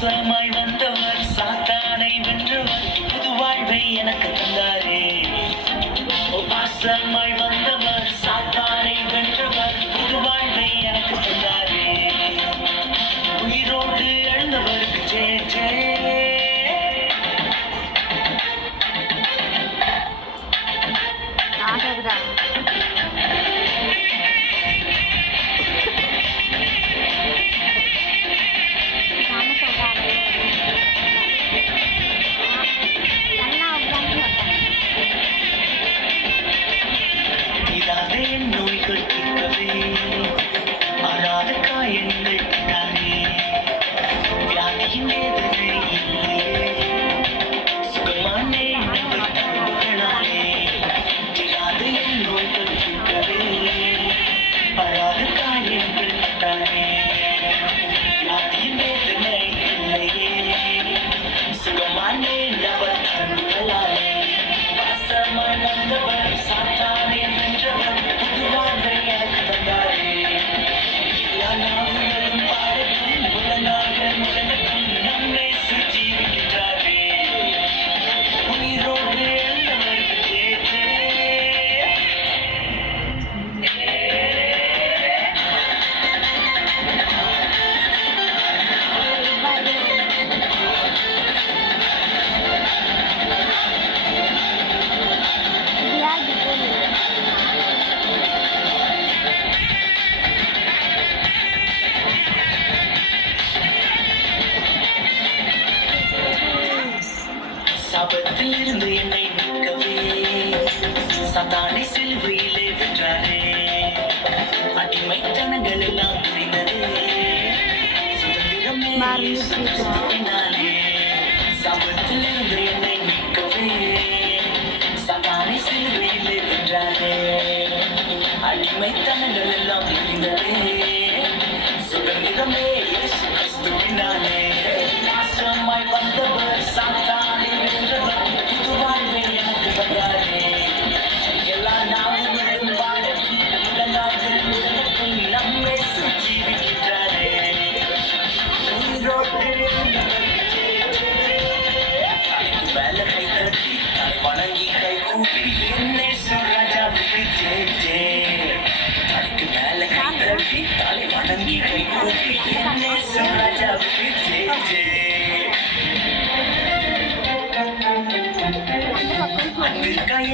பாசமாய் வந்தவர் சாத்தானை வென்றவர் புது வாழ்வை எனக்கு தந்தாரே. பாசமாய் வந்தவர் சாத்தானை வென்றவர் புது வாழ்வை எனக்கு தந்தாரே. உயிரோடு எழுந்தவருக்கு ஜெய ஜெய. நோய்கள் தீர்க்கவே மாறாத காயங்கள் தந்தாரே. வியாதியின் வேதனை இல்லையே சுகமானே அவர் தருபவனாலே. தீராத என் நோய்கள் தீர்க்கவே மாறாத காயங்கள் தந்தாரே. வியாதியின் வேதனை இல்லையே சுகமானே அவர் தருபவனாலே. பாசமாய் வந்தவர் சாத்தானே வென்றவர் சாபத்தில் இருந்து என்னை மீட்கவே சாத்தானை சிலுவையிலே வென்றாரே. அடிமைத்தனங்கள் எல்லாம் முடிந்ததே சுதந்திரமே இயேசு கிறிஸ்துவினாலே. சாபத்தில் இருந்து என்னை மீட்கவே சாத்தானை சிலுவையிலே வென்றாரே. அடிமைத்தனங்கள் எல்லாம் முடிந்ததே சுதந்திரமே இயேசு கிறிஸ்துவினாலே. பாசமாய் வந்தவர் சாத்தானை வென்றவர் புது வாழ்வை எனக்கு தந்தாரே. எல்லா நாளும் வாழக்கும் உலகாவில் உலகக்கும் நம்மை ஜீவிக்கின்றாரே. உயிரோடு மேல கை தட்டி தலை வணங்கி கை கூப்பி என்னை ராஜாவுக்கு ஜெய ஜெய. அதுக்கு மேல கை தட்டி தலை வணங்கி கை கூப்பி என்னை ராஜாவுக்கு ஜெய ஜெய. அன்பிற்காய்